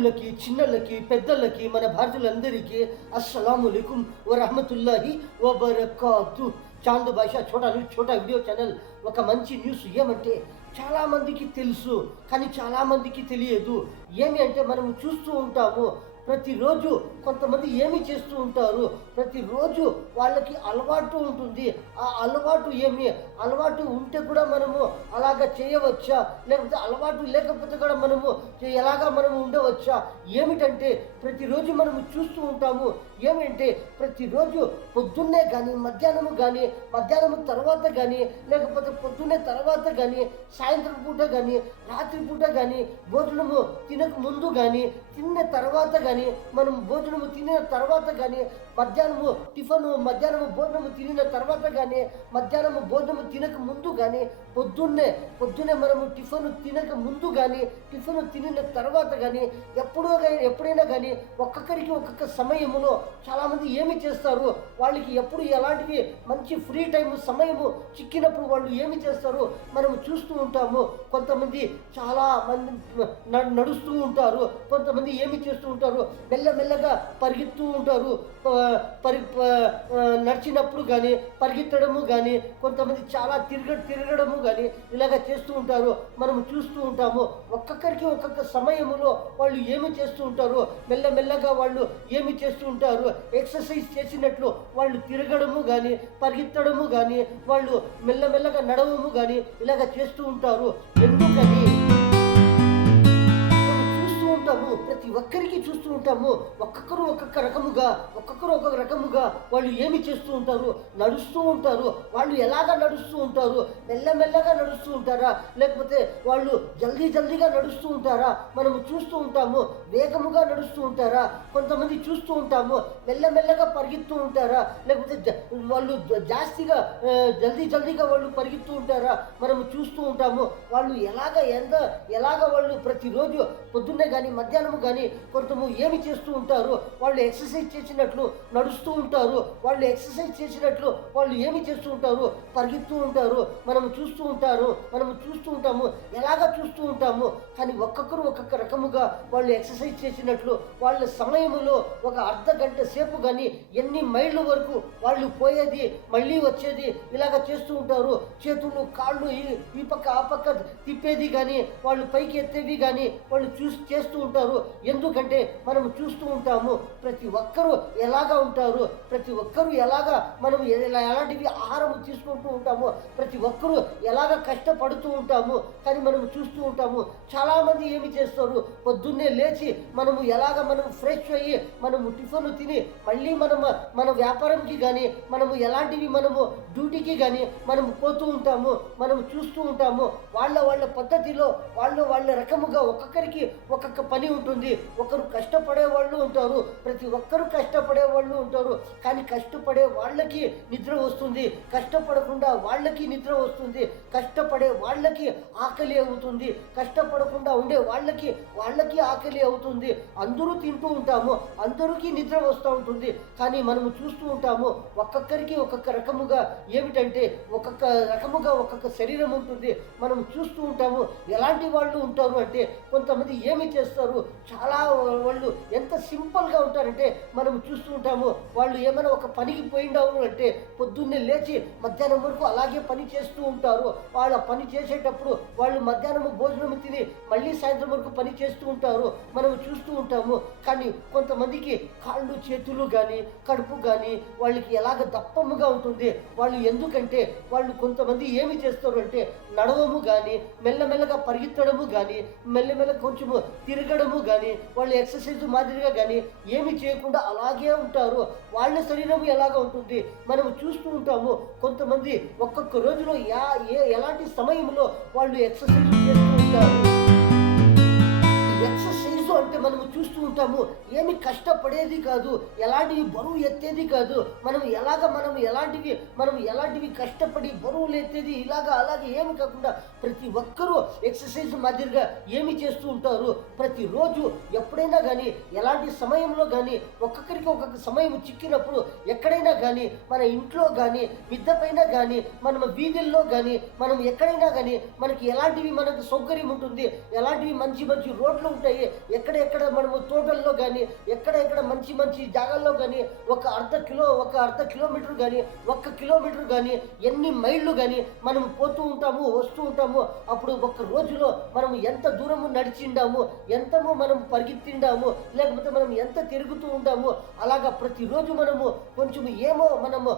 తమ్ముళ్ళకి, చిన్నలకి, పెద్దలకి, మన భారతీయులందరికీ అస్సలాముఅలైకుం వరహమతుల్లాహి వబరకాతు. చాంద్ భాషా ఛోటా వీడియో ఛానల్. ఒక మంచి న్యూస్ ఏమంటే చాలామందికి తెలుసు కానీ చాలామందికి తెలియదు. ఏమి అంటే మనము చూస్తూ ఉంటాము ప్రతిరోజు కొంతమంది ఏమి చేస్తూ ఉంటారు, ప్రతిరోజు వాళ్ళకి అలవాటు ఉంటుంది. ఆ అలవాటు ఉంటే కూడా మనము అలాగా చేయవచ్చా, లేకపోతే అలవాటు లేకపోతే కూడా మనము మనము ఉండవచ్చా? ఏమిటంటే ప్రతిరోజు మనము చూస్తూ ఉంటాము. ఏమంటే ప్రతిరోజు పొద్దున్నే కానీ మధ్యాహ్నం తర్వాత కానీ, లేకపోతే పొద్దున్నే తర్వాత కానీ, సాయంత్రం పూట కానీ, రాత్రి పూట కానీ, భోజనము తినక ముందు కానీ, తిన్న తర్వాత కానీ, మనం భోజనము తినిన తర్వాత కానీ, మధ్యాహ్నము భోజనము తినిన తర్వాత కానీ, మధ్యాహ్నము భోజనము తినక ముందు కానీ, పొద్దున్నే మనము టిఫిన్ తినక ముందు కానీ, టిఫిన్ తినిన తర్వాత కానీ, ఎప్పుడైనా కానీ ఒక్కొక్కరికి ఒక్కొక్క సమయములో చాలామంది ఏమి చేస్తారు, వాళ్ళకి ఎప్పుడు ఎలాంటివి మంచి ఫ్రీ టైం సమయము చిక్కినప్పుడు వాళ్ళు ఏమి చేస్తారు మనము చూస్తూ ఉంటాము. కొంతమంది చాలా మంది నడుస్తూ ఉంటారు, కొంతమంది ఏమి చేస్తూ ఉంటారు మెల్లమెల్లగా పరిగెత్తూ ఉంటారు. నడిచినప్పుడు కానీ, పరిగెత్తడము కానీ, కొంతమంది చాలా తిరగడము కానీ ఇలాగ చేస్తూ ఉంటారు, మనము చూస్తూ ఉంటాము. ఒక్కొక్కరికి ఒక్కొక్క సమయంలో వాళ్ళు ఏమి చేస్తూ ఉంటారు, మెల్లమెల్లగా వాళ్ళు ఏమి చేస్తూ ఉంటారు, ఎక్సర్సైజ్ చేసినట్లు వాళ్ళు తిరగడము కానీ, పరిగెత్తడము కానీ, వాళ్ళు మెల్లమెల్లగా నడవము కానీ ఇలాగ చేస్తూ ఉంటారు. ఎందుకని ప్రతి ఒక్కరికి చూస్తూ ఉంటాము. ఒక్కొక్కరు ఒక్కొక్క రకముగా వాళ్ళు ఏమి చేస్తూ ఉంటారు, నడుస్తూ ఉంటారు. వాళ్ళు ఎలాగ నడుస్తూ ఉంటారు, మెల్లమెల్లగా నడుస్తూ ఉంటారా, లేకపోతే వాళ్ళు జల్దీగా నడుస్తూ ఉంటారా? మనము చూస్తూ ఉంటాము వేగముగా నడుస్తూ ఉంటారా? కొంతమంది చూస్తూ ఉంటాము మెల్లమెల్లగా పరిగెత్తూ ఉంటారా, లేకపోతే వాళ్ళు జాస్తిగా జల్దీగా వాళ్ళు పరిగెత్తూ ఉంటారా? మనము చూస్తూ ఉంటాము. వాళ్ళు ఎలాగ వాళ్ళు ప్రతిరోజు పొద్దున్నే కానీ మధ్యాహ్నము కానీ కొంతమంది ఏమి చేస్తూ ఉంటారు, వాళ్ళు ఎక్సర్సైజ్ చేసినట్లు నడుస్తూ ఉంటారు. వాళ్ళు ఎక్సర్సైజ్ చేసినట్లు వాళ్ళు ఏమి చేస్తూ ఉంటారు, పరిగెత్తూ ఉంటారు. మనము చూస్తూ ఉంటాము ఎలాగా చూస్తూ ఉంటాము. కానీ ఒక్కొక్కరు ఒక్కొక్క రకముగా వాళ్ళు ఎక్సర్సైజ్ చేసినట్లు వాళ్ళ సమయంలో ఒక అర్ధ గంట సేపు కానీ ఎన్ని మైళ్ళ వరకు వాళ్ళు పోయేది మళ్ళీ వచ్చేది ఇలాగ చేస్తూ ఉంటారు. చేతులు కాళ్ళు ఈ పక్క ఆ పక్క తిప్పేది కానీ, వాళ్ళు పైకి ఎత్తేవి కానీ వాళ్ళు చేస్తూ ఉంటారు. ఎందుకంటే మనం చూస్తూ ఉంటాము ప్రతి ఒక్కరూ ఎలాగా ఉంటారు, ప్రతి ఒక్కరూ ఎలాగా మనం ఎలాంటివి ఆహారం తీసుకుంటూ ఉంటాము, ప్రతి ఒక్కరూ ఎలాగ కష్టపడుతూ ఉంటాము. కానీ మనం చూస్తూ ఉంటాము చాలామంది ఏమి చేస్తారు, పొద్దున్నే లేచి మనం ఫ్రెష్ అయ్యి మనము టిఫిన్ తిని మళ్ళీ మన వ్యాపారంకి కానీ, మనము ఎలాంటివి మనము డ్యూటీకి కానీ మనము పోతూ ఉంటాము. మనం చూస్తూ ఉంటాము వాళ్ళ పద్ధతిలో వాళ్ళ రకముగా ఒక్కొక్కరికి ఒక్కొక్క పని ఉంటుంది. ఒకరు కష్టపడే వాళ్ళు ఉంటారు, ప్రతి ఒక్కరు కష్టపడే వాళ్ళు ఉంటారు. కానీ కష్టపడే వాళ్ళకి నిద్ర వస్తుంది, కష్టపడకుండా వాళ్ళకి నిద్ర వస్తుంది. కష్టపడే వాళ్ళకి ఆకలి అవుతుంది, కష్టపడకుండా ఉండే వాళ్ళకి ఆకలి అవుతుంది. అందరూ తింటూ ఉంటాము, అందరికీ నిద్ర వస్తూ ఉంటుంది. కానీ మనము చూస్తూ ఉంటాము ఒక్కొక్కరికి ఒక్కొక్క రకముగా ఏమిటంటే ఒక్కొక్క శరీరం ఉంటుంది. మనం చూస్తూ ఉంటాము ఎలాంటి వాళ్ళు ఉంటారు అంటే కొంతమంది ఏమి చేస్తారు, చాలా వాళ్ళు ఎంత సింపుల్గా ఉంటారంటే మనం చూస్తూ ఉంటాము. వాళ్ళు ఏమైనా ఒక పనికి పోయిండారు అంటే పొద్దున్నే లేచి మధ్యాహ్నం వరకు అలాగే పని చేస్తూ ఉంటారు. వాళ్ళ పని చేసేటప్పుడు వాళ్ళు మధ్యాహ్నం భోజనం తిని మళ్ళీ సాయంత్రం వరకు పని చేస్తూ ఉంటారు, మనం చూస్తూ ఉంటాము. కానీ కొంతమందికి కాళ్ళు చేతులు కానీ కడుపు కానీ వాళ్ళకి ఎలాగ దప్పముగా ఉంటుంది. వాళ్ళు ఎందుకంటే వాళ్ళు కొంతమంది ఏమి చేస్తారు అంటే నడవము కానీ, మెల్లమెల్లగా పరిగెత్తడము కానీ, మెల్లమెల్లగా కొంచెము తిరగడము కానీ, వాళ్ళు ఎక్సర్సైజ్ మాదిరిగా కానీ ఏమి చేయకుండా అలాగే ఉంటారు. వాళ్ళ శరీరం ఎలాగ ఉంటుంది మనం చూస్తూ ఉంటాము. కొంతమంది ఒక్కొక్క రోజులో ఎలాంటి సమయంలో వాళ్ళు ఎక్సర్సైజ్ చేస్తూ ఉంటారు. ఎక్సర్సైజ్ అంటే మనము చూస్తూ ఉంటాము ఉంటాము. ఏమి కష్టపడేది కాదు, ఎలాంటివి బరువు ఎత్తేది కాదు. మనం ఎలాంటివి కష్టపడి బరువులు ఎత్తేది అలాగే ఏమి కాకుండా ప్రతి ఒక్కరూ ఎక్సర్సైజ్ మాదిరిగా ఏమి చేస్తూ ఉంటారు. ప్రతిరోజు ఎప్పుడైనా కానీ, ఎలాంటి సమయంలో కానీ, ఒక్కొక్కరికి ఒక్కొక్క సమయం చిక్కినప్పుడు ఎక్కడైనా కానీ, మన ఇంట్లో కానీ, మిద్దె పైన కానీ, మన వీధుల్లో కానీ, మనం ఎక్కడైనా కానీ మనకి ఎలాంటివి మనకు సౌకర్యం ఉంటుంది, ఎలాంటివి మంచి మంచి రోడ్లు ఉంటాయి, ఎక్కడెక్కడ మనము తోటల్లో కానీ, ఎక్కడెక్కడ మంచి మంచి జాగాల్లో కానీ ఒక అర్ధ కిలోమీటర్ కానీ, 1 కిలోమీటర్ కానీ, ఎన్ని మైళ్ళు కానీ మనం పోతూ ఉంటాము, వస్తూ ఉంటాము. అప్పుడు ఒక రోజులో మనం ఎంత దూరము నడిచిండాము, ఎంతమో మనం పరిగెత్తిండాము, లేకపోతే మనం ఎంత తిరుగుతూ ఉంటాము. అలాగా ప్రతిరోజు మనము కొంచెం ఏమో మనము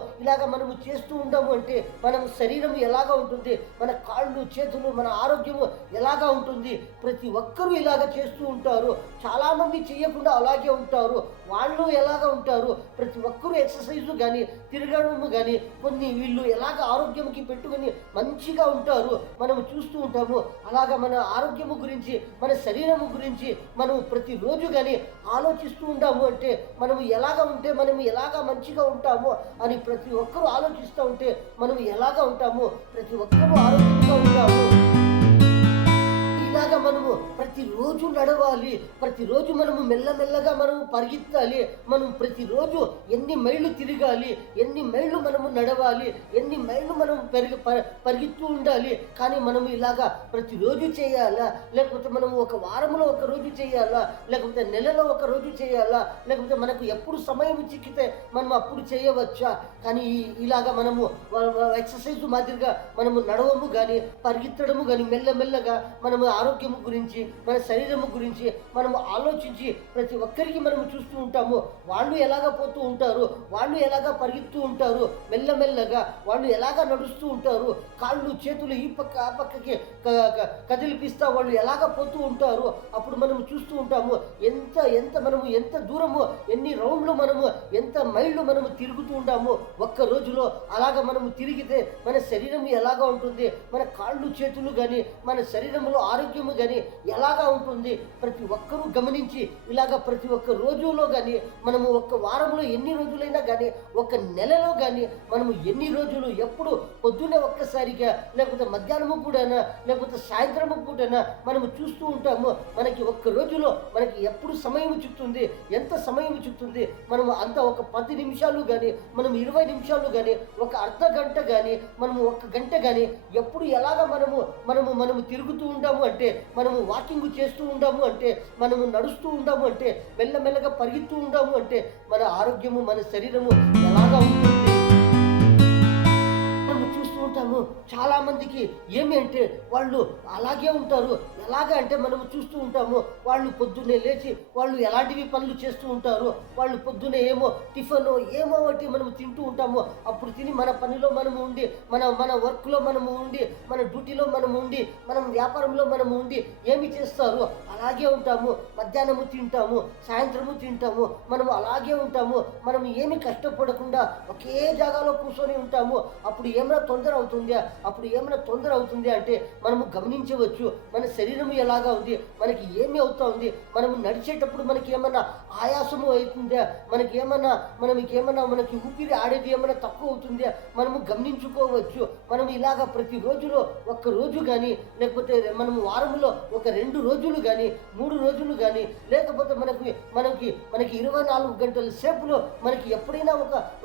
చేస్తూ ఉంటాము అంటే మనం శరీరం ఎలాగా ఉంటుంది, మన కాళ్ళు చేతులు, మన ఆరోగ్యము ఎలాగా ఉంటుంది. ప్రతి ఒక్కరూ ఇలాగ చేస్తూ ఉంటారు. చాలామంది చేయకుండా అలాగే ఉంటారు. వాళ్ళు ఎలాగ ఉంటారు, ప్రతి ఒక్కరూ ఎక్సర్సైజు కానీ, తిరగడము కానీ, కొన్ని వీళ్ళు ఎలాగ ఆరోగ్యంకి పెట్టుకొని మంచిగా ఉంటారు మనము చూస్తూ ఉంటాము. అలాగా మన ఆరోగ్యము గురించి, మన శరీరము గురించి మనం ప్రతిరోజు కానీ ఆలోచిస్తూ ఉంటాము అంటే మనం ఎలాగ ఉంటే మనం ఎలాగ మంచిగా ఉంటాము అని ప్రతి ఒక్కరూ ఆలోచిస్తూ ఉంటే మనం ఎలాగ ఉంటాము, ప్రతి ఒక్కరూ ఆరోగ్యంగా ఉంటాము. ఇలాగా మనము ప్రతిరోజు నడవాలి, ప్రతిరోజు మనము మెల్లమెల్లగా మనము పరిగెత్తాలి. మనం ప్రతిరోజు ఎన్ని మైళ్ళు తిరగాలి, ఎన్ని మైళ్ళు మనము నడవాలి, ఎన్ని మైళ్ళు మనం పరిగెత్తూ ఉండాలి. కానీ మనం ఇలాగా ప్రతిరోజు చేయాలా, లేకపోతే మనము ఒక వారంలో ఒక రోజు చేయాలా, లేకపోతే నెలలో ఒక రోజు చేయాలా, లేకపోతే మనకు ఎప్పుడు సమయం చిక్కితే మనం అప్పుడు చేయవచ్చా? కానీ ఇలాగా మనము ఎక్సర్సైజ్ మాదిరిగా మనము నడవము కానీ, పరిగెత్తడము కానీ, మెల్లమెల్లగా మనము ఆరోగ్యము గురించి, మన శరీరము గురించి మనము ఆలోచించి ప్రతి ఒక్కరికి మనము చూస్తూ ఉంటాము. వాళ్ళు ఎలాగ పోతూ ఉంటారు, వాళ్ళు ఎలాగ పరిగెత్తూ ఉంటారు, మెల్లమెల్లగా వాళ్ళు ఎలాగ నడుస్తూ ఉంటారు, కాళ్ళు చేతులు ఈ పక్క ఆ పక్కకి కదిలిపిస్తా వాళ్ళు ఎలాగ పోతూ ఉంటారు. అప్పుడు మనము చూస్తూ ఉంటాము ఎంత దూరము, ఎన్ని రౌండ్లు మనము, ఎంత మైళ్ళు మనము తిరుగుతూ ఉంటాము ఒక్క రోజులో. అలాగ మనము తిరిగితే మన శరీరం ఎలాగా ఉంటుంది, మన కాళ్ళు చేతులు కానీ, మన శరీరంలో ఆరోగ్యము కానీ ఎలాగా ఉంటుంది. ప్రతి ఒక్కరూ గమనించి ఇలాగ ప్రతి ఒక్క రోజులో కానీ, మనము ఒక్క వారంలో ఎన్ని రోజులైనా కానీ, ఒక నెలలో కానీ మనము ఎన్ని రోజులు, ఎప్పుడు పొద్దున్నే ఒక్కసారిగా, లేకపోతే మధ్యాహ్నము కూడానా, లేకపోతే సాయంత్రము కూడానా మనము చూస్తూ ఉంటాము. మనకి ఒక్క రోజులో మనకి ఎప్పుడు సమయం చిక్కుతుంది, ఎంత సమయం చిక్కుతుంది, మనము అంత ఒక 10 నిమిషాలు కానీ, మనం 20 నిమిషాలు కానీ, ఒక అర్ధ గంట కానీ, మనము 1 గంట కానీ ఎప్పుడు ఎలాగ మనము తిరుగుతూ ఉంటాము అంటే, మనము వాకింగ్ చేస్తూ ఉంటాము అంటే, మనము నడుస్తూ ఉంటాము అంటే, మెల్లమెల్లగా పరిగెత్తూ ఉంటాము అంటే మన ఆరోగ్యము, మన శరీరము ఎలాగా ఉంటుంది చూస్తూ ఉంటాము. చాలా మందికి ఏమి అంటే వాళ్ళు అలాగే ఉంటారు. ఎలాగా అంటే మనము చూస్తూ ఉంటాము, వాళ్ళు పొద్దున్నే లేచి వాళ్ళు ఎలాంటివి పనులు చేస్తూ ఉంటారు. వాళ్ళు పొద్దున్నే ఏమో టిఫిన్ ఏమో ఒకటి మనము తింటూ ఉంటాము. అప్పుడు తిని మన పనిలో మనము ఉండి, మన వర్క్లో మనము ఉండి, మన డ్యూటీలో మనము ఉండి, మనం వ్యాపారంలో మనము ఉండి ఏమి చేస్తారు, అలాగే ఉంటాము. మధ్యాహ్నము తింటాము, సాయంత్రము తింటాము, మనము అలాగే ఉంటాము. మనం ఏమి కష్టపడకుండా ఒకే జాగాలో కూర్చొని ఉంటాము. అప్పుడు ఏమైనా తొందర అవుతుంది అంటే మనము గమనించవచ్చు మన శరీరం ఎలాగా ఉంది, మనకి ఏమి అవుతా ఉంది. మనము నడిచేటప్పుడు మనకి ఏమన్నా ఆయాసము అవుతుందా, మనకి ఊపిరి ఆడేది ఏమైనా తక్కువ అవుతుందా మనము గమనించుకోవచ్చు. మనం ఇలాగా ప్రతి రోజులో ఒక్క రోజు కానీ, లేకపోతే మనము వారంలో ఒక 2 రోజులు కానీ, 3 రోజులు కానీ, లేకపోతే మనకి 24 గంటల సేపులో మనకి ఎప్పుడైనా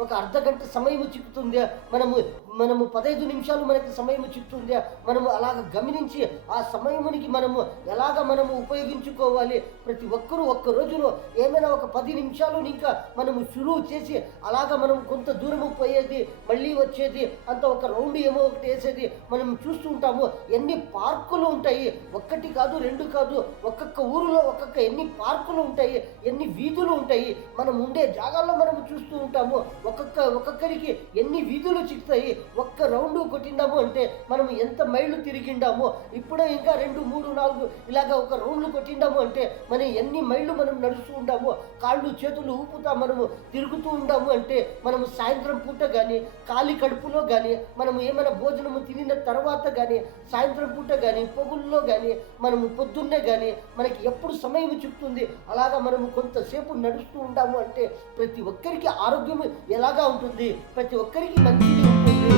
ఒక అర్ధ గంట సమయం చిక్కుతుందా, మనము 15 నిమిషాలు మనకి సమయం చిక్కుతుందా, మనము అలాగ గమనించి ఆ సమయమునికి మనము ఉపయోగించుకోవాలి. ప్రతి ఒక్కరూ ఒక్క రోజులో ఏమైనా ఒక 10 నిమిషాలు ఇంకా మనము షురువు చేసి అలాగా మనం కొంత దూరము పోయేది, మళ్ళీ వచ్చేది, అంత ఒక రౌండ్ ఏమో ఒకటి వేసేది మనం చూస్తూ ఉంటాము. ఎన్ని పార్కులు ఉంటాయి, 1 కాదు 2 కాదు, ఒక్కొక్క ఊరిలో ఎన్ని పార్కులు ఉంటాయి, ఎన్ని వీధులు ఉంటాయి. మనం ఉండే జాగాల్లో మనము చూస్తూ ఉంటాము. ఒక్కొక్కరికి ఎన్ని వీధులు చిక్కుతాయి, ఒక్క రౌండ్ కొట్టిండాము అంటే మనం ఎంత మైళ్ళు తిరిగిండామో, ఇప్పుడే ఇంకా 2, 3, 4 ఇలాగ ఒక రౌండ్లు కొట్టిండాము అంటే మనం ఎన్ని మైళ్ళు మనం నడుస్తూ ఉంటామో, కాళ్ళు చేతులు ఊపుతా మనము తిరుగుతూ ఉంటాము అంటే మనము సాయంత్రం పూట కానీ ఖాళీ కడుపులో కానీ మనము ఏమైనా భోజనము తినిన తర్వాత కానీ సాయంత్రం పూట కానీ పొగుల్లో కానీ మనము పొద్దున్నే కానీ మనకి ఎప్పుడు సమయం చెప్తుంది అలాగా మనము కొంతసేపు నడుస్తూ ఉంటాము అంటే ప్రతి ఒక్కరికి ఆరోగ్యం ఎలాగా ఉంటుంది, ప్రతి ఒక్కరికి మంచిది ఉంటుంది.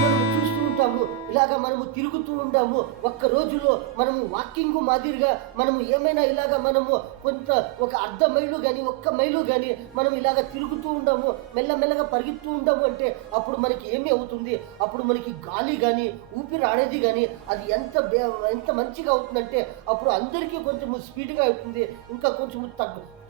మనము చూస్తూ ఉంటాము ఇలాగ మనము తిరుగుతూ ఉంటాము. ఒక్క రోజులో మనము వాకింగ్ మాదిరిగా మనము ఏమైనా ఇలాగ మనము కొంత ఒక అర్ధ మైలు కానీ ఒక్క మైలు కానీ మనం ఇలాగ తిరుగుతూ ఉంటాము, మెల్లమెల్లగా పరిగెత్తూ ఉంటాము అంటే అప్పుడు మనకి ఏమి అవుతుంది, అప్పుడు మనకి గాలి కానీ ఊపిరి ఆడేది కానీ అది ఎంత మంచిగా అవుతుందంటే అప్పుడు అందరికీ కొంచెం స్పీడ్గా అవుతుంది. ఇంకా కొంచెం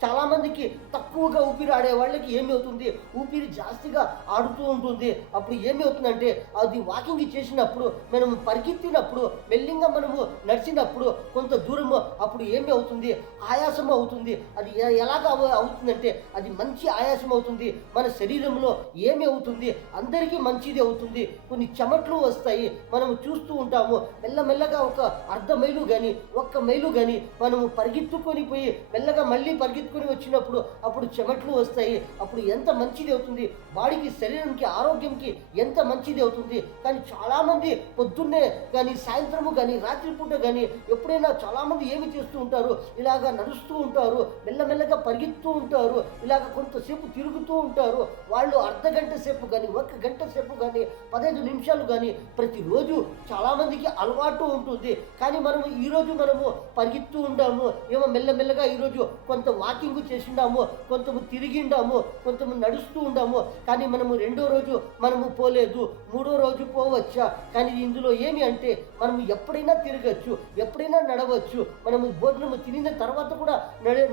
చాలామందికి తక్కువగా ఊపిరి ఆడే వాళ్ళకి ఏమవుతుంది, ఊపిరి జాస్తిగా ఆడుతూ ఉంటుంది. అప్పుడు ఏమవుతుందంటే అది వాకింగ్ చేసినప్పుడు మనం పరిగెత్తినప్పుడు మెల్లింగా మనము నడిచినప్పుడు కొంత దూరము అప్పుడు ఏమి అవుతుంది, ఆయాసం అవుతుంది. అది ఎలాగ అవుతుందంటే అది మంచి ఆయాసం అవుతుంది. మన శరీరంలో ఏమి అవుతుంది, అందరికీ మంచిది అవుతుంది. కొన్ని చెమట్లు వస్తాయి. మనము చూస్తూ ఉంటాము మెల్లమెల్లగా ఒక అర్ధ మైలు కానీ ఒక్క మైలు కానీ మనము పరిగెత్తుకొని పోయి మెల్లగా మళ్ళీ పరిగెత్తుకొని వచ్చినప్పుడు అప్పుడు చెమట్లు వస్తాయి. అప్పుడు ఎంత మంచిది అవుతుంది, బాడీకి శరీరానికి ఆరోగ్యంకి ఎంత మంచిది అవుతుంది. కానీ చాలామంది పొద్దున్నే కానీ సాయంత్రము కానీ రాత్రిపూట కానీ ఎప్పుడైనా చాలామంది ఏమి చేస్తూ ఉంటారు, ఇలాగ నడుస్తూ ఉంటారు, మెల్లమెల్లగా పరిగెత్తూ ఉంటారు, ఇలాగ కొంతసేపు తిరుగుతూ ఉంటారు. వాళ్ళు అర్ధ గంట సేపు కానీ 1 గంట సేపు కానీ 15 నిమిషాలు కానీ ప్రతిరోజు చాలామందికి అలవాటు ఉంటుంది. కానీ మనము ఈరోజు మనము పరిగెత్తూ ఉంటాము, ఏమో మెల్లమెల్లగా ఈరోజు కొంత వాకింగ్ చేసిండాము, కొంచెము తిరిగిండాము, కొంచెము నడుస్తూ ఉంటాము. కానీ మనము 2వ రోజు మనము పోలేదు, 3వ రోజు పోవచ్చా. కానీ ఇందులో ఏమి అంటే మనము ఎప్పుడైనా తిరగచ్చు, ఎప్పుడైనా నడవచ్చు. మనము భోజనము తినిన తర్వాత కూడా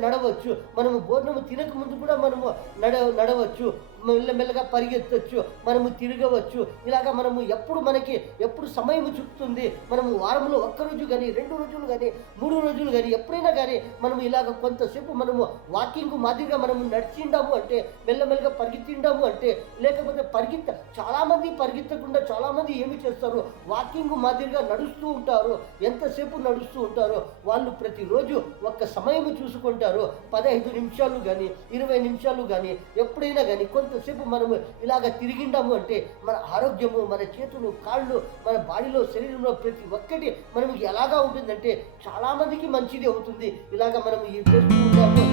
నడవచ్చు, మనము భోజనము తినక ముందు కూడా మనము నడవచ్చు, మెల్లమెల్లగా పరిగెత్తవచ్చు, మనము తిరగవచ్చు. ఇలాగా మనము ఎప్పుడు సమయం చూపుతుంది. మనము వారంలో 1 రోజు కానీ 2 రోజులు కానీ 3 రోజులు కానీ ఎప్పుడైనా కానీ మనము ఇలాగ కొంతసేపు మనము వాకింగ్ మాదిరిగా మనము నడిచిండాము అంటే మెల్లమెల్లగా పరిగెత్తిండాము అంటే లేకపోతే చాలామంది పరిగెత్తకుండా చాలామంది ఏమి చేస్తారు, వాకింగ్ మాదిరిగా నడుస్తూ ఉంటారు. ఎంతసేపు నడుస్తూ ఉంటారో వాళ్ళు ప్రతిరోజు ఒక్క సమయం చూసుకుంటారు. 15 నిమిషాలు కానీ 20 నిమిషాలు కానీ ఎప్పుడైనా కానీ కొంతసేపు మనము ఇలాగ తిరిగిండాము అంటే మన ఆరోగ్యము, మన చేతులు, కాళ్ళు, మన బాడీలో శరీరంలో ప్రతి ఒక్కటి మనము ఎలాగా ఉంటుందంటే చాలామందికి మంచిది అవుతుంది. ఇలాగ మనము చేస్తూ ఉంటాము అంటే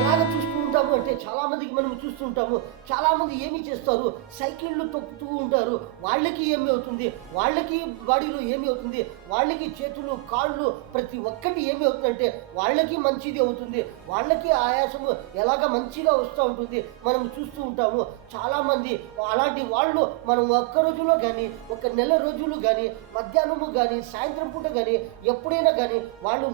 ఎలాగ చూస్తూ ఉంటాము అంటే చాలామందికి మనం చూస్తుంటాము. చాలామంది ఏమి చేస్తారు, సైకిళ్ళు తొక్కుతూ ఉంటారు. వాళ్ళకి ఏమి అవుతుంది, వాళ్ళకి బాడీలో ఏమి అవుతుంది, వాళ్ళకి చేతులు, కాళ్ళు ప్రతి ఒక్కటి ఏమి అవుతుందంటే వాళ్ళకి మంచిది అవుతుంది. వాళ్ళకి ఆయాసము ఎలాగ మంచిగా వస్తూ ఉంటుంది. మనం చూస్తూ ఉంటాము చాలామంది అలాంటి వాళ్ళు మనం 1 రోజులో కానీ 1 నెల రోజులు కానీ మధ్యాహ్నము కానీ సాయంత్రం పూట కానీ ఎప్పుడైనా కానీ వాళ్ళు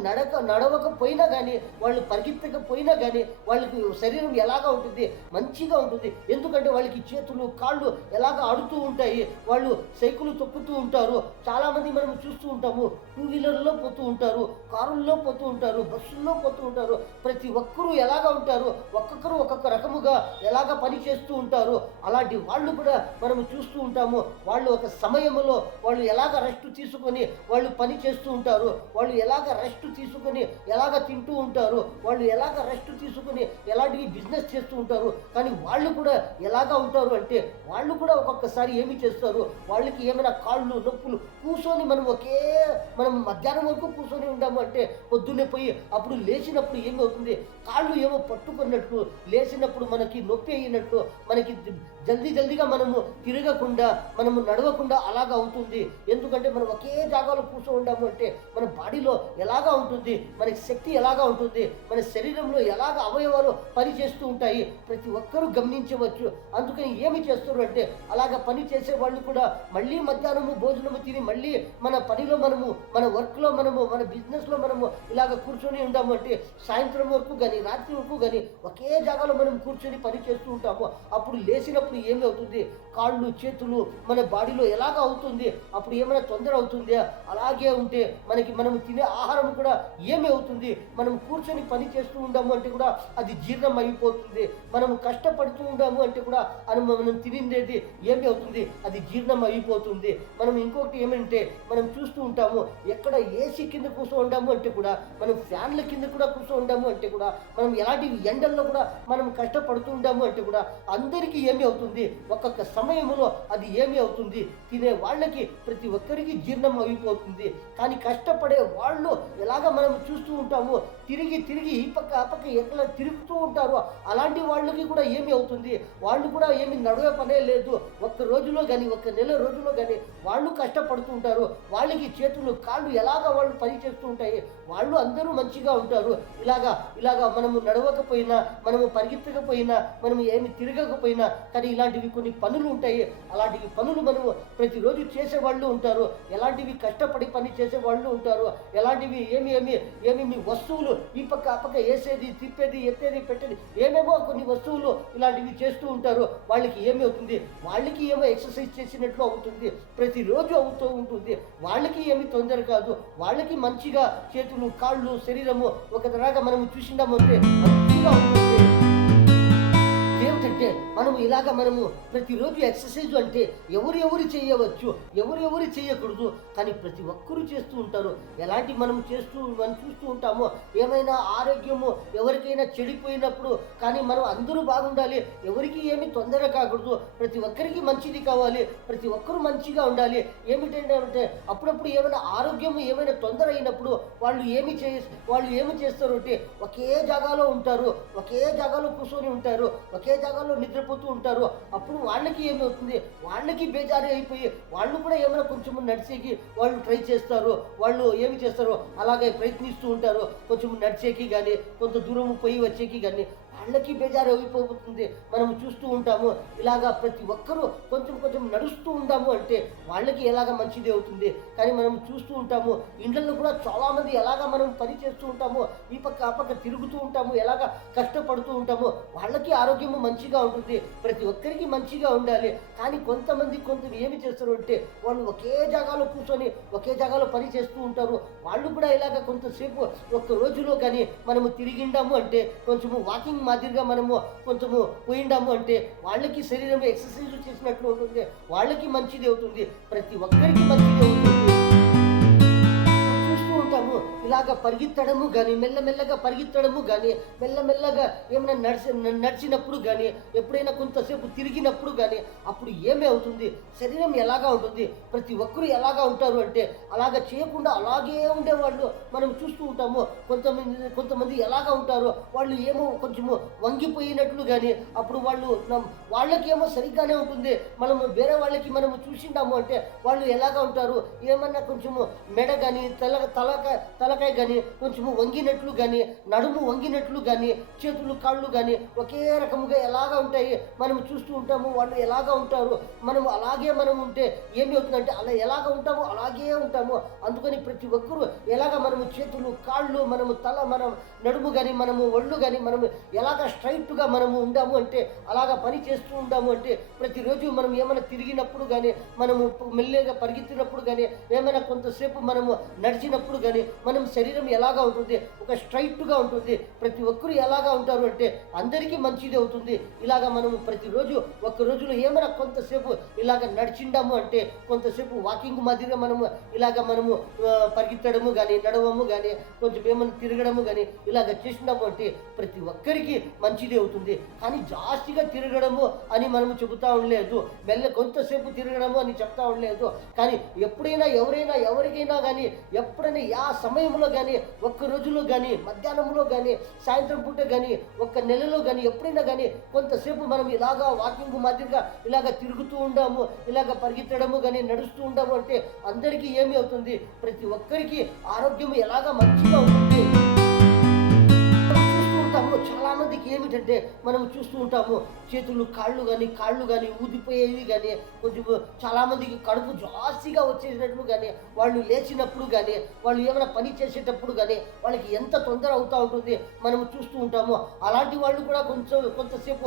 నడవకపోయినా కానీ వాళ్ళు పరిగెత్తకపోయినా కానీ వాళ్ళకి శరీరం ఎలాగా ఉంటుంది, మంచిగా ఉంటుంది. ఎందుకంటే వాళ్ళకి చేతులు, కాళ్ళు ఎలాగ ఆడుతూ ఉంటాయి. వాళ్ళు సైకిల్ తొక్కుతూ ఉంటారు. చాలామంది మనం చూస్తూ ఉంటాము 2 వీలర్లో పోతూ ఉంటారు, కారుల్లో పోతూ ఉంటారు, బస్సుల్లో పోతూ ఉంటారు. ప్రతి ఒక్కరూ ఎలాగా ఉంటారు, ఒక్కొక్కరు ఒక్కొక్క రకముగా ఎలాగ పని చేస్తూ ఉంటారు. అలాంటి వాళ్ళు కూడా మనం చూస్తూ ఉంటాము. వాళ్ళు ఒక సమయంలో వాళ్ళు ఎలాగ రెస్ట్ తీసుకొని వాళ్ళు పని చేస్తూ ఉంటారు. వాళ్ళు ఎలాగ రెస్ట్ తీసుకొని ఎలాగ తింటూ ఉంటారు. వాళ్ళు ఎలాగ రెస్ట్ తీసుకొని ఎలాంటి బిజినెస్ చేస్తూ ఉంటారు. కానీ వాళ్ళు కూడా ఎలాగా ఉంటారు అంటే వాళ్ళు కూడా ఒక్కొక్కసారి ఏమి చేస్తారు, వాళ్ళకి ఏమైనా కాళ్ళు నొప్పులు కూర్చొని మనం మధ్యాహ్నం వరకు కూర్చొని ఉంటాము అంటే పొద్దున్నే పోయి అప్పుడు లేచినప్పుడు ఏమవుతుంది, కాళ్ళు ఏమో పట్టుకున్నట్టు, లేచినప్పుడు మనకి నొప్పి అయినట్టు, మనకి జల్దీగా మనము తిరగకుండా మనము నడవకుండా అలాగ అవుతుంది. ఎందుకంటే మనం ఒకే జాగాలో కూర్చొని ఉంటాము అంటే మన బాడీలో ఎలాగా ఉంటుంది, మనకి శక్తి ఎలాగా ఉంటుంది, మన శరీరంలో ఎలాగ అవయవాలు పనిచేస్తూ ఉంటాయి ప్రతి ఒక్కరూ గమనించవచ్చు. అందుకని ఏమి చేస్తారు అంటే అలాగ పని చేసే వాళ్ళు కూడా మళ్ళీ మధ్యాహ్నము భోజనము తిని మళ్ళీ మన పనిలో మనము, మన వర్క్లో మనము, మన బిజినెస్లో మనము ఇలాగ కూర్చొని ఉంటాము అంటే సాయంత్రం వరకు కానీ రాత్రి వరకు కానీ ఒకే జాగాలో మనం కూర్చొని పని చేస్తూ ఉంటాము. అప్పుడు లేచినప్పుడు ఏమి అవుతుంది, కాళ్ళు చేతులు మన బాడీలో ఎలాగ అవుతుంది, అప్పుడు ఏమైనా తొందర అవుతుందా, అలాగే ఉంటే మనం తినే ఆహారం కూడా ఏమి అవుతుంది, మనం కూర్చొని పని చేస్తూ ఉంటాము అంటే కూడా అది జీర్ణం జీర్ణం అయిపోతుంది. మనం కష్టపడుతూ ఉండాము అంటే కూడా అది మనం తినిందేది ఏమి అవుతుంది, అది జీర్ణం అయిపోతుంది. మనం ఇంకొకటి ఏమంటే మనం చూస్తూ ఉంటాము, ఎక్కడ ఏసీ కింద కూర్చో ఉండాము అంటే కూడా, మనం ఫ్యాన్ల కింద కూడా కూర్చో ఉండాము అంటే కూడా, మనం ఎలాంటి ఎండల్లో కూడా మనం కష్టపడుతూ ఉండాము అంటే కూడా అందరికీ ఏమి అవుతుంది, ఒక్కొక్క సమయంలో అది ఏమి అవుతుంది, తినే వాళ్ళకి ప్రతి ఒక్కరికి జీర్ణం అయిపోతుంది. కానీ కష్టపడే వాళ్ళు ఎలాగ మనం చూస్తూ ఉంటాము, తిరిగి తిరిగి ఈ పక్క ఆ పక్క ఎట్లా తిరుగుతూ ఉంటారో అలాంటి వాళ్ళకి కూడా ఏమి అవుతుంది, వాళ్ళు కూడా ఏమి నడవే పనే లేదు. ఒక్క రోజులో కానీ ఒక్క నెల రోజులో కానీ వాళ్ళు కష్టపడుతూ ఉంటారు. వాళ్ళకి చేతులు కాళ్ళు ఎలాగ వాళ్ళు పని చేస్తూ ఉంటాయి, వాళ్ళు అందరూ మంచిగా ఉంటారు. ఇలాగా మనము నడవకపోయినా, మనము పరిగెత్తకపోయినా, మనము ఏమి తిరగకపోయినా కానీ ఇలాంటివి కొన్ని పనులు ఉంటాయి. అలాంటివి పనులు మనము ప్రతిరోజు చేసేవాళ్ళు ఉంటారు. ఎలాంటివి కష్టపడి పని చేసేవాళ్ళు ఉంటారు. ఎలాంటివి ఏమేమి వస్తువులు ఈ పక్క ఆ పక్క వేసేది, తిప్పేది, ఎత్తేది, పెట్టేది, ఏమేమో కొన్ని వస్తువులు ఇలాంటివి చేస్తూ ఉంటారు. వాళ్ళకి ఏమి అవుతుంది, వాళ్ళకి ఏమో ఎక్సర్సైజ్ చేసినట్లు అవుతుంది, ప్రతిరోజు అవుతూ ఉంటుంది. వాళ్ళకి ఏమి తొందర కాదు, వాళ్ళకి మంచిగా చేతులు కాళ్ళు శరీరము ఒక తరగా మనము చూసినామంటే మంచిగా ఉంటుంది. ఏమిటంటే మనము ప్రతిరోజు ఎక్సర్సైజ్ అంటే ఎవరు చేయవచ్చు, ఎవరు చేయకూడదు, కానీ ప్రతి ఒక్కరూ చేస్తూ ఉంటారు. ఎలాంటి మనం చూస్తూ ఉంటామో, ఏమైనా ఆరోగ్యము ఎవరికైనా చెడిపోయినప్పుడు కానీ మనం అందరూ బాగుండాలి, ఎవరికి ఏమి తొందర కాకూడదు, ప్రతి ఒక్కరికి మంచిది కావాలి, ప్రతి ఒక్కరూ మంచిగా ఉండాలి. ఏమిటంటే అప్పుడప్పుడు ఏమైనా ఆరోగ్యము ఏమైనా తొందర అయినప్పుడు వాళ్ళు ఏమి చేస్తారు అంటే ఒకే జాగాలో ఉంటారు, ఒకే జాగాలో కూర్చొని ఉంటారు, ఒకే జాగాలో నిద్రపోతూ ఉంటారు. అప్పుడు వాళ్ళకి ఏమవుతుంది, వాళ్ళకి బేజారీ అయిపోయి వాళ్ళు కూడా ఏమైనా కొంచెం నడిచేకి వాళ్ళు ట్రై చేస్తారు. వాళ్ళు ఏమి చేస్తారు, అలాగే ప్రయత్నిస్తూ ఉంటారు, కొంచెం నడిచేకి కానీ కొంత దూరం పోయి వచ్చేకి కానీ వాళ్ళకి బేజారు అయిపోతుంది. మనం చూస్తూ ఉంటాము. ఇలాగా ప్రతి ఒక్కరూ కొంచెం నడుస్తూ ఉంటాము అంటే వాళ్ళకి ఎలాగ మంచిది అవుతుంది. కానీ మనం చూస్తూ ఉంటాము, ఇండ్లలో కూడా చాలామంది ఎలాగ మనం పని చేస్తూ ఉంటాము, ఈ పక్క ఆ పక్క తిరుగుతూ ఉంటాము, ఎలాగ కష్టపడుతూ ఉంటాము, వాళ్ళకి ఆరోగ్యము మంచిగా ఉంటుంది, ప్రతి ఒక్కరికి మంచిగా ఉండాలి. కానీ కొంతమంది ఏమి చేస్తారు అంటే వాళ్ళు ఒకే జాగాలో కూర్చొని ఒకే జాగాలో పని చేస్తూ ఉంటారు. వాళ్ళు కూడా ఇలాగ కొంతసేపు ఒక్క రోజులో కానీ మనము తిరిగిండాము అంటే కొంచెము వాకింగ్ మాదిరిగా మనము కొంచెము పోయిండాము అంటే వాళ్ళకి శరీరం ఎక్సర్సైజ్ చేసినట్లు ఉంటుంది, వాళ్ళకి మంచిది అవుతుంది, ప్రతి ఒక్కరికి మంచిది అవుతుంది. చూస్తూ ఉంటాము ఇలాగ పరిగెత్తడము కానీ, మెల్లమెల్లగా పరిగెత్తడము కానీ, మెల్లమెల్లగా ఏమైనా నడిచినప్పుడు కానీ, ఎప్పుడైనా కొంతసేపు తిరిగినప్పుడు కానీ అప్పుడు ఏమి అవుతుంది, శరీరం ఎలాగా ఉంటుంది, ప్రతి ఒక్కరు ఎలాగా ఉంటారు అంటే అలాగ చేయకుండా అలాగే ఉండేవాళ్ళు మనం చూస్తూ ఉంటాము. కొంతమంది ఎలాగా ఉంటారో వాళ్ళు ఏమో కొంచెము వంగిపోయినట్లు కానీ అప్పుడు వాళ్ళకేమో సరిగ్గానే ఉంటుంది. మనము వేరే వాళ్ళకి మనము చూసిండాము అంటే వాళ్ళు ఎలాగా ఉంటారు, ఏమన్నా కొంచెము మెడ కానీ తలకాయ కానీ కొంచెము వంగినట్లు కానీ, నడుము వంగినట్లు కానీ, చేతులు కాళ్ళు కానీ ఒకే రకముగా ఎలాగా ఉంటాయి మనం చూస్తూ ఉంటాము. వాళ్ళు ఎలాగా ఉంటారు, మనము అలాగే మనం ఉంటే ఏమి అవుతుందంటే అలా ఎలాగ ఉంటామో అలాగే ఉంటాము. అందుకని ప్రతి ఒక్కరూ ఎలాగ మనము చేతులు కాళ్ళు, మనము తల, మనం నడుము కానీ, మనము ఒళ్ళు కానీ మనము ఎలాగ స్ట్రైట్గా మనము ఉండాము అంటే అలాగ పని చేస్తూ ఉంటాము అంటే ప్రతిరోజు మనం ఏమైనా తిరిగినప్పుడు కానీ, మనము మెల్లగా పరిగెత్తినప్పుడు కానీ, ఏమైనా కొంతసేపు మనము నడిచినప్పుడు కానీ మనం శరీరం ఎలాగా ఉంటుంది, ఒక స్ట్రైట్గా ఉంటుంది. ప్రతి ఒక్కరు ఎలాగా ఉంటారు అంటే అందరికీ మంచిది అవుతుంది. ఇలాగ మనము ప్రతిరోజు ఒక్క రోజులో ఏమైనా కొంతసేపు ఇలాగ నడిచిండాము అంటే కొంతసేపు వాకింగ్ మాదిరిగా మనము పరిగెత్తడము కానీ, నడవము కానీ, కొంచెం ఏమైనా తిరగడము కానీ ఇలాగ చేసినాము అంటే ప్రతి ఒక్కరికి మంచిది అవుతుంది. కానీ జాస్తిగా తిరగడము అని మనము చెబుతా ఉండలేదు, కొంతసేపు తిరగడము అని చెప్తా ఉండలేదు. కానీ ఎవరికైనా కానీ ఎప్పుడైనా ఆ సమయంలో కానీ, ఒక్క రోజులో కానీ, మధ్యాహ్నంలో కానీ, సాయంత్రం పూట కానీ, ఒక్క నెలలో కానీ, ఎప్పుడైనా కానీ కొంతసేపు మనం ఇలాగా వాకింగ్ మాదిరిగా ఇలాగ తిరుగుతూ ఉండాము, ఇలాగ పరిగెత్తడము కానీ, నడుస్తూ ఉండాము అంటే అందరికీ ఏమి అవుతుంది, ప్రతి ఒక్కరికి ఆరోగ్యం ఎలాగా మంచిగా ఉంటుంది. చాలా మందికి ఏమిటంటే మనం చూస్తూ ఉంటాము చేతులు కాళ్ళు కానీ ఊదిపోయేవి కానీ, కొంచెం చాలామందికి కడుపు జాస్తిగా వచ్చేసినట్లు కానీ, వాళ్ళు లేచినప్పుడు కానీ, వాళ్ళు ఏమైనా పని చేసేటప్పుడు కానీ వాళ్ళకి ఎంత తొందర అవుతూ ఉంటుంది మనం చూస్తూ ఉంటాము. అలాంటి వాళ్ళు కూడా కొంతసేపు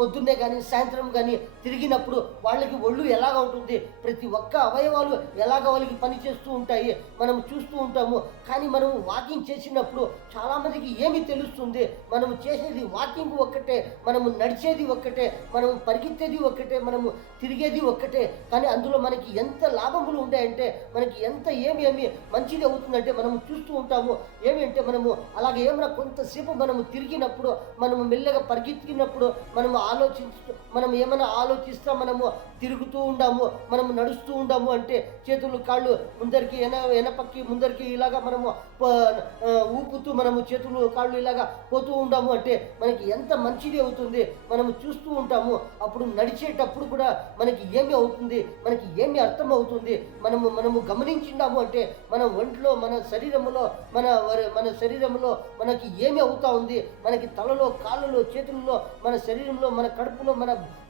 పొద్దున్నే కానీ సాయంత్రం కానీ తిరిగినప్పుడు వాళ్ళకి ఒళ్ళు ఎలాగ ఉంటుంది, ప్రతి ఒక్క అవయవాలు ఎలాగ వాళ్ళకి పని చేస్తూ ఉంటాయి మనం చూస్తూ ఉంటాము. కానీ మనం వాకింగ్ చేసినప్పుడు చాలామందికి ఏమి తెలుస్తుంది అవుతుంది. మనము చేసేది వాకింగ్ ఒక్కటే, మనము నడిచేది ఒక్కటే, మనము పరిగెత్తేది ఒక్కటే, మనము తిరిగేది ఒక్కటే. కానీ అందులో మనకి ఎంత లాభములు ఉంటాయంటే, మనకి ఎంత ఏమి మంచిది అవుతుందంటే మనము చూస్తూ ఉంటాము. ఏమి అంటే మనము అలాగే ఏమైనా కొంతసేపు మనము తిరిగినప్పుడు, మనము మెల్లగా పరిగెత్తినప్పుడు, మనం ఏమైనా ఆలోచిస్తా మనము తిరుగుతూ ఉండాము, మనము నడుస్తూ ఉండాము అంటే చేతులు కాళ్ళు ముందరికి వెనపక్కి ముందరికి ఇలాగా మనము ఊపుతూ మనము చేతులు కాళ్ళు ఇలాగా పోతూ ఉండాము అంటే మనకి ఎంత మంచిది అవుతుంది. మనము చూస్తూ ఉంటాము. అప్పుడు నడిచేటప్పుడు కూడా మనకి ఏమి అవుతుంది, మనకి ఏమి అర్థం అవుతుంది, మనము గమనించిండాము అంటే మన ఒంట్లో, మన శరీరంలో మనకి ఏమి అవుతా ఉంది, మనకి తలలో, కాళ్ళలో, చేతుల్లో, మన శరీరంలో, మన కడుపులో,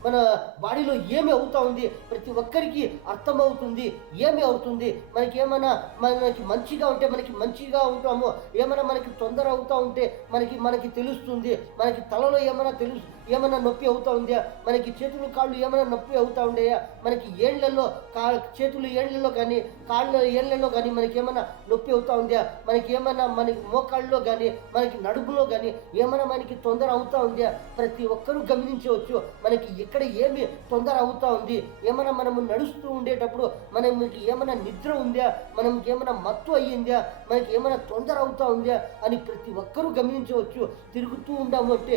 మన బాడీలో ఏమి అవుతా ఉంది ప్రతి ఒక్కరికి అర్థమవుతుంది. ఏమి అవుతుంది, మనకి మంచిగా ఉంటే మనకి మంచిగా ఉంటాము, ఏమైనా మనకి తొందర అవుతా ఉంటే మనకి తెలుస్తుంది. మనకి తలలో ఏమైనా నొప్పి అవుతా ఉందా, మనకి చేతులు కాళ్ళు ఏమైనా నొప్పి అవుతా ఉండేయా, మనకి చేతులు ఏళ్లలో కానీ కాళ్ళ ఏళ్లలో కానీ మనకి ఏమైనా నొప్పి అవుతా ఉందా, మనకి మోకాళ్ళలో కానీ మనకి నడుములో కానీ ఏమైనా మనకి తొందర అవుతా ఉందా, ప్రతి ఒక్కరూ గమనించవచ్చు. మనకి ఎక్కడ ఏమి తొందర అవుతా ఉంది, ఏమైనా మనము నడుస్తూ ఉండేటప్పుడు మనకి ఏమైనా నిద్ర ఉందా, మనకి ఏమైనా మత్తు అయ్యిందా, మనకి ఏమైనా తొందర అవుతా ఉందా అని ప్రతి ఒక్కరూ గమనించవచ్చు. తిరుగుతూ ఉండాము అంటే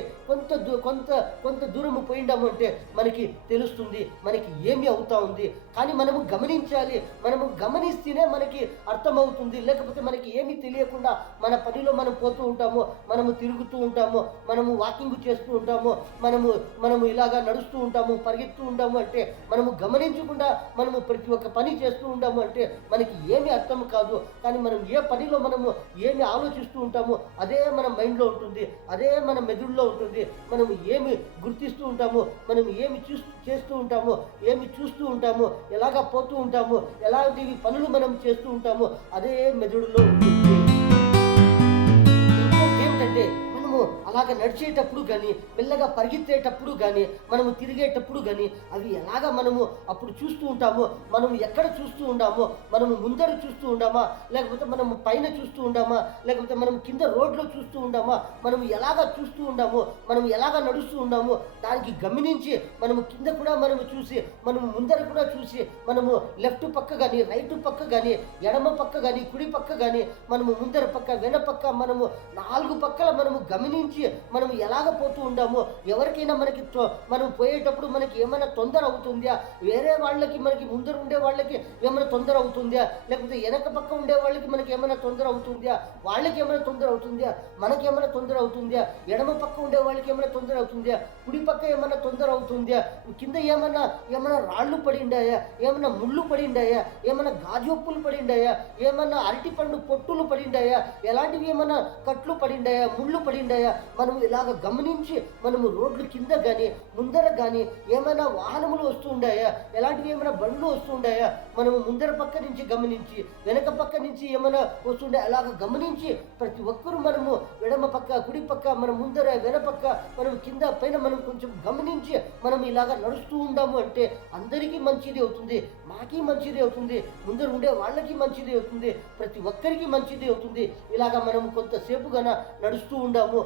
కొంత దూరము పోయిండాము అంటే మనకి తెలుస్తుంది మనకి ఏమి అవుతా ఉంది. కానీ మనము గమనించాలి. మనము గమనిస్తేనే మనకి అర్థమవుతుంది. లేకపోతే మనకి ఏమీ తెలియకుండా మన పనిలో మనం పోతూ ఉంటాము, మనము తిరుగుతూ ఉంటాము, మనము వాకింగ్ చేస్తూ ఉంటాము, మనము ఇలాగా నడుస్తూ ఉంటాము, పరిగెత్తూ ఉంటాము అంటే మనము గమనించకుండా మనము ప్రతి ఒక్క పని చేస్తూ ఉంటాము అంటే మనకి ఏమీ అర్థం కాదు. కానీ మనం ఏ పనిలో మనము ఏమి ఆలోచిస్తూ ఉంటామో అదే మన మైండ్లో ఉంటుంది, అదే మన మెదడులో ఉంటుంది. మనము ఏమి గుర్తిస్తూ ఉంటామో, మనం ఏమి చేస్తూ ఉంటామో, ఏమి చూస్తూ ఉంటామో, ఎలాగా పోతూ ఉంటామో, ఎలాంటివి పనులు మనం చేస్తూ ఉంటామో అదే మెదడులో ఉంటుంది. ఇంకోటి ఏమిటంటే మనము అలాగ నడిచేటప్పుడు కానీ, మెల్లగా పరిగెత్తేటప్పుడు కానీ, మనము తిరిగేటప్పుడు కానీ అవి ఎలాగ మనము అప్పుడు చూస్తూ ఉంటామో, మనము ఎక్కడ చూస్తూ ఉంటామో, మనము ముందర చూస్తూ ఉంటామా, లేకపోతే మనము పైన చూస్తూ ఉంటామా, లేకపోతే మనం కింద రోడ్లో చూస్తూ ఉంటామా, మనము ఎలాగ చూస్తూ ఉంటామో, మనం ఎలాగ నడుస్తూ ఉన్నామో దానికి గమనించి మనము కింద కూడా మనము చూసి, మనము ముందర కూడా చూసి, మనము లెఫ్ట్ పక్క కానీ, రైట్ పక్క కానీ, ఎడమ పక్క కానీ, కుడి పక్క కానీ, మనము ముందర పక్క, వెనపక్క, మనము 4 పక్కల మనము గమనించి మనం ఎలాగ పోతూ ఉంటామో, ఎవరికైనా మనం పోయేటప్పుడు మనకి ఏమైనా తొందర అవుతుందా, వేరే వాళ్ళకి మనకి ముందర ఉండే వాళ్ళకి ఏమైనా తొందర అవుతుందా, లేకపోతే వెనక పక్క ఉండే వాళ్ళకి మనకి ఏమైనా తొందర అవుతుందా, వాళ్ళకి ఏమైనా తొందర అవుతుందా, మనకి ఏమైనా తొందర అవుతుందా, ఎడమ పక్క ఉండే వాళ్ళకి ఏమైనా తొందర అవుతుందా, కుడి పక్క ఏమైనా తొందర అవుతుందా, కింద ఏమైనా రాళ్ళు పడిండాయా, ఏమైనా ముళ్ళు పడిండాయా, ఏమైనా గాజొప్పులు పడిండాయా, ఏమైనా అరటిపండు పొట్టులు పడిండాయా, ఎలాంటివి ఏమైనా కట్లు పడిండాయా, ముళ్ళు పడిండాయా, మనము ఇలాగ గమనించి మనము రోడ్లు కింద కానీ ముందర కానీ ఏమైనా వాహనములు వస్తూ ఉండాయా, ఎలాంటివి ఏమైనా బండ్లు వస్తూ ఉండాయా, మనము ముందర పక్క నుంచి గమనించి, వెనక పక్క నుంచి ఏమైనా వస్తుండే అలాగ గమనించి ప్రతి ఒక్కరూ మనము ఎడమ పక్క, కుడి పక్క, మన ముందర, వెనపక్క, మనం కింద పైన మనం కొంచెం గమనించి మనం ఇలాగ నడుస్తూ ఉండాము అంటే అందరికీ మంచిది అవుతుంది, మాకి మంచిది అవుతుంది, ముందర ఉండే వాళ్ళకి మంచిది అవుతుంది, ప్రతి ఒక్కరికి మంచిది అవుతుంది. ఇలాగ మనం కొంతసేపు గన నడుస్తూ ఉండాము.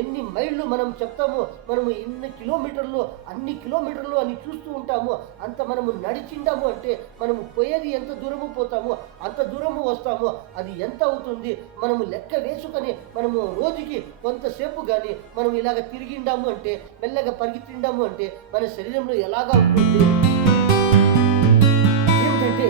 ఎన్ని మైళ్ళు మనం చెప్తాము, మనము ఎన్ని కిలోమీటర్లు, అన్ని కిలోమీటర్లు అని చూస్తూ ఉంటాము. అంత మనము నడిచిండాము అంటే మనము పోయేది ఎంత దూరము పోతామో అంత దూరము వస్తామో అది ఎంత అవుతుంది మనము లెక్క వేసుకొని మనము రోజుకి కొంతసేపు కానీ మనం ఇలాగ తిరిగిండాము అంటే, మెల్లగా పరిగెత్తిండాము అంటే మన శరీరంలో ఎలాగా ఉంటుంది ఏమిటంటే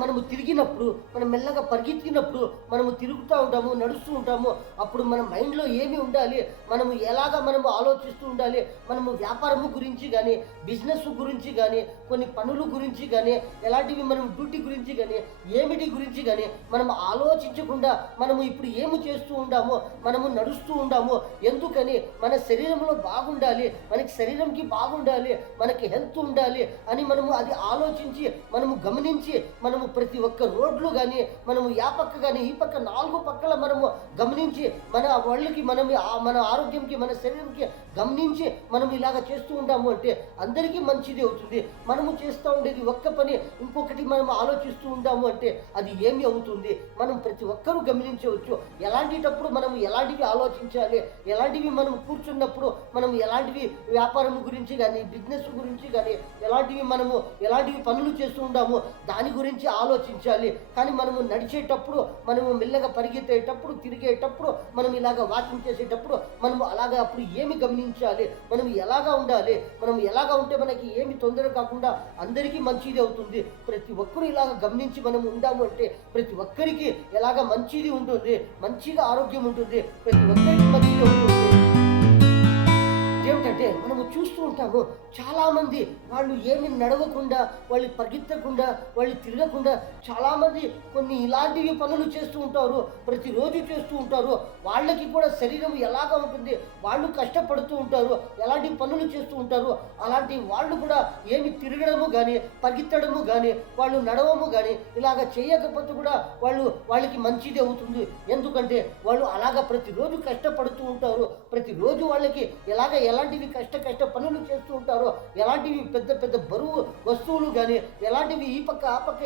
మనము తిరిగినప్పుడు, మనం మెల్లగా పరిగెత్తినప్పుడు, మనము తిరుగుతూ ఉంటాము, నడుస్తూ ఉంటాము. అప్పుడు మన మైండ్లో ఏమి ఉండాలి, మనము ఆలోచిస్తూ ఉండాలి. మనము వ్యాపారము గురించి కానీ, బిజినెస్ గురించి కానీ, కొన్ని పనుల గురించి కానీ, ఎలాంటివి మనం డ్యూటీ గురించి కానీ, ఏమిటి గురించి కానీ మనం ఆలోచించకుండా మనము ఇప్పుడు ఏమి చేస్తూ ఉంటామో, మనము నడుస్తూ ఉంటామో. ఎందుకని మన శరీరంలో బాగుండాలి, మనకి శరీరంకి బాగుండాలి, మనకి హెల్త్ ఉండాలి అని మనము అది ఆలోచించి, మనము గమనించి మనము ప్రతి ఒక్క రోడ్లు కానీ మనము యా పక్క కానీ ఈ పక్క 4 పక్కల మనము గమనించి మన వాళ్ళకి మన ఆరోగ్యంకి మన శరీరంకి గమనించి మనం ఇలాగ చేస్తూ ఉంటాము అంటే అందరికీ మంచిది అవుతుంది. మనము చేస్తూ ఉండేది ఒక్క పని ఇంకొకటి మనం ఆలోచిస్తూ ఉంటాము అంటే అది ఏమి అవుతుంది? మనం ప్రతి ఒక్కరూ గమనించవచ్చు. ఎలాంటిటప్పుడు మనం ఎలాంటివి ఆలోచించాలి, ఎలాంటివి మనం కూర్చున్నప్పుడు మనం ఎలాంటివి వ్యాపారం గురించి కానీ బిజినెస్ గురించి కానీ ఎలాంటివి పనులు చేస్తూ ఉంటాము దాని గురించి ఆలోచించాలి. కానీ మనము నడిచేటప్పుడు, మనము మెల్లగా పరిగెత్తేటప్పుడు, తిరిగేటప్పుడు, మనం ఇలాగ వాకింగ్ చేసేటప్పుడు మనము అలాగా అప్పుడు ఏమి గమనించాలి, మనం ఎలాగా ఉండాలి, మనం ఎలాగా ఉంటే మనకి ఏమి తొందర కాకుండా అందరికీ మంచిది అవుతుంది. ప్రతి ఒక్కరు ఇలాగ గమనించి మనం ఉండాము అంటే ప్రతి ఒక్కరికి ఎలాగ మంచిది ఉంటుంది, మంచిగా ఆరోగ్యం ఉంటుంది, ప్రతి ఒక్కరికి మంచిది ఉంటుంది. ఏమిటంటే మనము చూస్తూ ఉంటాము చాలామంది వాళ్ళు ఏమి నడవకుండా, వాళ్ళు పరిగెత్తకుండా, వాళ్ళు తిరగకుండా చాలామంది కొన్ని ఇలాంటివి పనులు చేస్తూ ఉంటారు, ప్రతిరోజు చేస్తూ ఉంటారు. వాళ్ళకి కూడా శరీరం ఎలాగా ఉంటుంది, వాళ్ళు కష్టపడుతూ ఉంటారు, ఎలాంటి పనులు చేస్తూ ఉంటారు. అలాంటి వాళ్ళు కూడా ఏమి తిరగడము కానీ పరిగెత్తడము కానీ వాళ్ళు నడవము కానీ ఇలాగ చేయకపోతే కూడా వాళ్ళకి మంచిది అవుతుంది. ఎందుకంటే వాళ్ళు అలాగ ప్రతిరోజు కష్టపడుతూ ఉంటారు. ప్రతిరోజు వాళ్ళకి ఎలాంటివి కష్ట పనులు చేస్తూ ఉంటారో, ఎలాంటివి పెద్ద పెద్ద బరువు వస్తువులు కానీ ఎలాంటివి ఈ పక్క ఆ పక్క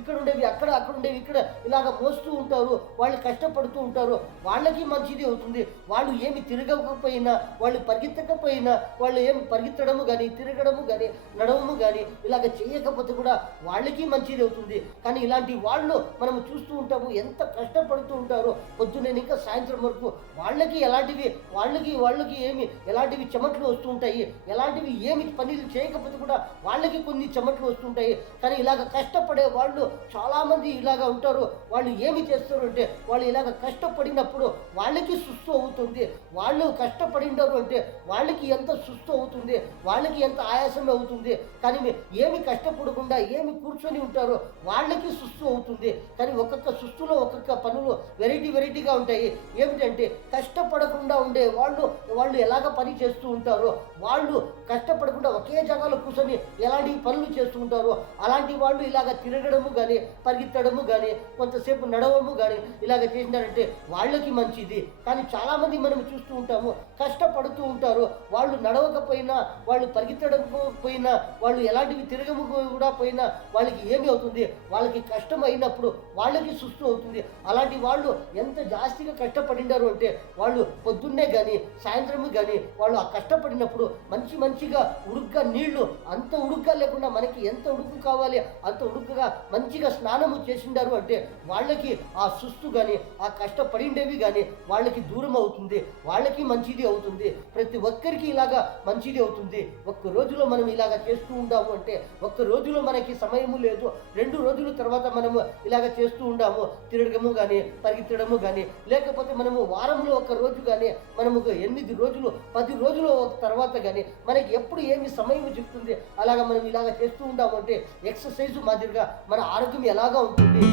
ఇక్కడ ఉండేవి అక్కడ ఉండేవి ఇక్కడ ఇలాగ మోస్తూ ఉంటారు. వాళ్ళు కష్టపడుతూ ఉంటారు. వాళ్ళకి మంచిది అవుతుంది. వాళ్ళు ఏమి తిరగకపోయినా, వాళ్ళు పరిగెత్తకపోయినా, వాళ్ళు ఏమి పరిగెత్తడము కానీ తిరగడము కానీ నడవము కానీ ఇలాగ చేయకపోతే కూడా వాళ్ళకి మంచిది అవుతుంది. కానీ ఇలాంటి వాళ్ళు మనం చూస్తూ ఉంటాము ఎంత కష్టపడుతూ ఉంటారో పొద్దున్నే ఇంకా సాయంత్రం వరకు. వాళ్ళకి ఏమి ఎలాంటివి చెమట్లు వస్తుంటాయి, ఎలాంటివి ఏమి పనులు చేయకపోతే కూడా వాళ్ళకి కొన్ని చెమట్లు వస్తుంటాయి. కానీ ఇలాగ కష్టపడే వాళ్ళు చాలామంది ఇలాగ ఉంటారు. వాళ్ళు ఏమి చేస్తారు అంటే వాళ్ళు ఇలాగ కష్టపడినప్పుడు వాళ్ళకి సుస్తు అవుతుంది. వాళ్ళు కష్టపడినారు అంటే వాళ్ళకి ఎంత సుస్తు అవుతుంది, వాళ్ళకి ఎంత ఆయాసం అవుతుంది. కానీ ఏమి కష్టపడకుండా ఏమి కూర్చొని ఉంటారో వాళ్ళకి సుస్తు అవుతుంది. కానీ ఒక్కొక్క సుస్తులో ఒక్కొక్క పనులు వెరైటీగా ఉంటాయి. ఏమిటంటే కష్టపడకుండా ఉండే వాళ్ళు ఎలాగ పని చేస్తూ ఉంటారో, వాళ్ళు కష్టపడకుండా ఒకే జాగాలో కూర్చొని ఎలాంటి పనులు చేస్తూ ఉంటారో అలాంటి వాళ్ళు ఇలాగ తిరగడము కానీ పరిగెత్తడము కానీ కొంతసేపు నడవము కానీ ఇలాగ చేసినారంటే వాళ్ళకి మంచిది. కానీ చాలామంది మనం చూస్తూ ఉంటాము కష్టపడుతూ ఉంటారు. వాళ్ళు నడవకపోయినా, వాళ్ళు పరిగెత్తడకపోయినా, వాళ్ళు ఎలాంటివి తిరగము కూడా పోయినా వాళ్ళకి ఏమి అవుతుంది? వాళ్ళకి కష్టం అయినప్పుడు వాళ్ళకి సుస్తు అవుతుంది. అలాంటి వాళ్ళు ఎంత జాస్తిగా కష్టపడినారు అంటే వాళ్ళు పొద్దున్నే కానీ సాయంత్రము కానీ వాళ్ళు ఆ కష్టపడినప్పుడు మంచిగా ఉడుగ్గా నీళ్లు, అంత ఉడుగ్గా లేకుండా మనకి ఎంత ఉడుకు కావాలి అంత ఉడుకుగా మంచిగా స్నానము చేసిండారు అంటే వాళ్ళకి ఆ సుస్తు కానీ ఆ కష్టపడిండేవి కానీ వాళ్ళకి దూరం అవుతుంది. వాళ్ళకి మంచిది అవుతుంది. ప్రతి ఒక్కరికి ఇలాగా మంచిది అవుతుంది. ఒక్క రోజులో మనం ఇలాగ చేస్తూ ఉంటాము అంటే ఒక్క రోజులో మనకి సమయము లేదు. 2 రోజుల తర్వాత మనము ఇలాగ చేస్తూ ఉంటాము, తిరగడము కానీ పరిగెత్తడము కానీ. లేకపోతే మనము వారంలో ఒక రోజు కానీ మనము 8 రోజులు 10 రోజులు తర్వాత కానీ మనకి ఎప్పుడు ఏమి సమయం చెప్తుంది అలాగ మనం ఇలాగ చేస్తూ ఉంటాము అంటే ఎక్సర్సైజ్ మాదిరిగా మన ఆరోగ్యం ఎలాగా ఉంటుంది,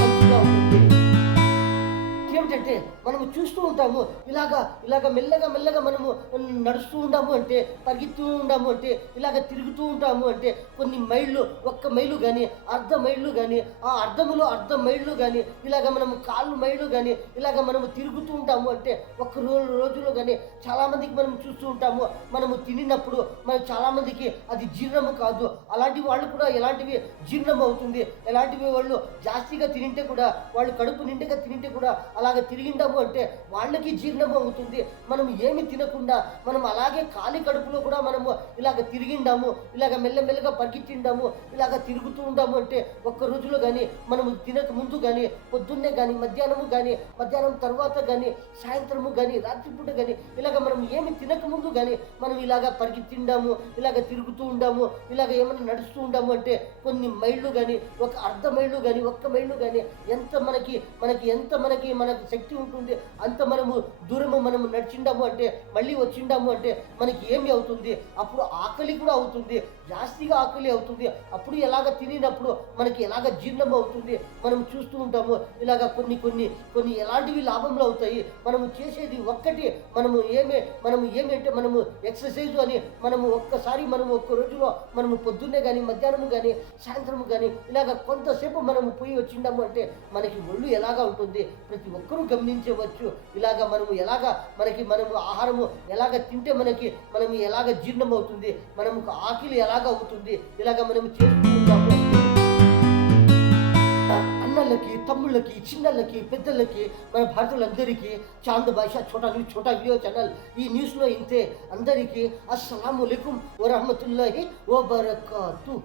మంచిగా ఉంటుంది. ఏమిటంటే మనము చూస్తూ ఉంటాము ఇలాగ మెల్లగా మనము నడుస్తూ ఉంటాము అంటే పరిగెత్తూ ఉంటాము అంటే ఇలాగ తిరుగుతూ ఉంటాము అంటే కొన్ని మైళ్ళు, 1 మైలు కానీ అర్ధ మైళ్ళు కానీ ఆ అర్ధ మైళ్ళు కానీ ఇలాగ మనము 4 మైళ్ళు కానీ ఇలాగ మనము తిరుగుతూ ఉంటాము అంటే ఒక్క రోజులో కానీ చాలామందికి మనం చూస్తూ ఉంటాము. మనము తినినప్పుడు చాలామందికి అది జీర్ణము కాదు. అలాంటి వాళ్ళు కూడా ఎలాంటివి జీర్ణం అవుతుంది, ఎలాంటివి వాళ్ళు జాస్తిగా తినింటే కూడా, వాళ్ళు కడుపు నిండుగా తినింటే కూడా అలాగ తిరిగిండాము అంటే వాళ్ళకి జీర్ణం అవుతుంది. మనం ఏమి తినకుండా మనం అలాగే ఖాళీ కడుపులో కూడా మనము ఇలాగ తిరిగిండాము, ఇలాగ మెల్లగా పరిగెత్తిండాము, ఇలాగ తిరుగుతూ ఉండాము అంటే ఒక్క రోజులో కానీ మనము తినక ముందు కానీ పొద్దున్నే కానీ మధ్యాహ్నం తర్వాత కానీ సాయంత్రము కానీ రాత్రిపూట కానీ ఇలాగ మనం ఏమి తినక ముందు కానీ మనం ఇలాగ పరిగెత్తిండాము, ఇలాగ తిరుగుతూ ఉండాము, ఇలాగ ఏమైనా నడుస్తూ ఉండాము అంటే కొన్ని మైళ్ళు కానీ ఒక అర్ధ మైళ్ళు కానీ 1 మైళ్ళు కానీ ఎంత మనకి ఎంత మనకి శక్తి ఉంటుంది. అంత మనము దూరము మనము నడిచిండాము అంటే, మళ్ళీ వచ్చిండాము అంటే మనకి ఏమి అవుతుంది? అప్పుడు ఆకలి కూడా అవుతుంది, జాస్తిగా ఆకలి అవుతుంది. అప్పుడు ఎలాగ తినినప్పుడు మనకి ఎలాగ జీర్ణం అవుతుంది మనం చూస్తూ ఉంటాము. ఇలాగ కొన్ని కొన్ని కొన్ని ఎలాంటివి లాభంలో అవుతాయి. మనము చేసేది ఒక్కటి, మనము ఏమంటే మనము ఎక్సర్సైజ్ అని మనము ఒక్కసారి మనము ఒక్క రోజులో మనము పొద్దున్నే కానీ, మధ్యాహ్నము కానీ, సాయంత్రము కానీ ఇలాగ కొంతసేపు మనము పోయి వచ్చిండాము అంటే మనకి ఒళ్ళు ఎలాగా ఉంటుంది ప్రతి ఒక్కరూ గమనించవచ్చు. ఇలాగ మనము మనము ఆహారము ఎలాగ తింటే మనము ఎలాగ జీర్ణం అవుతుంది, మనము ఆకలి ఎలాగ అవుతుంది, ఇలాగ మనము చేస్తూ ఉంటాము. అన్నలకి, తమ్ముళ్ళకి, చిన్నలకి, పెద్దలకి, మన భారతీయులందరికీ చాంద్ భాషా ఛోటా వీడియో ఛానల్ ఈ న్యూస్లో ఇంతే. అందరికీ అస్సలాము అలైకుం వరహమతుల్లాహి వబరకాతు.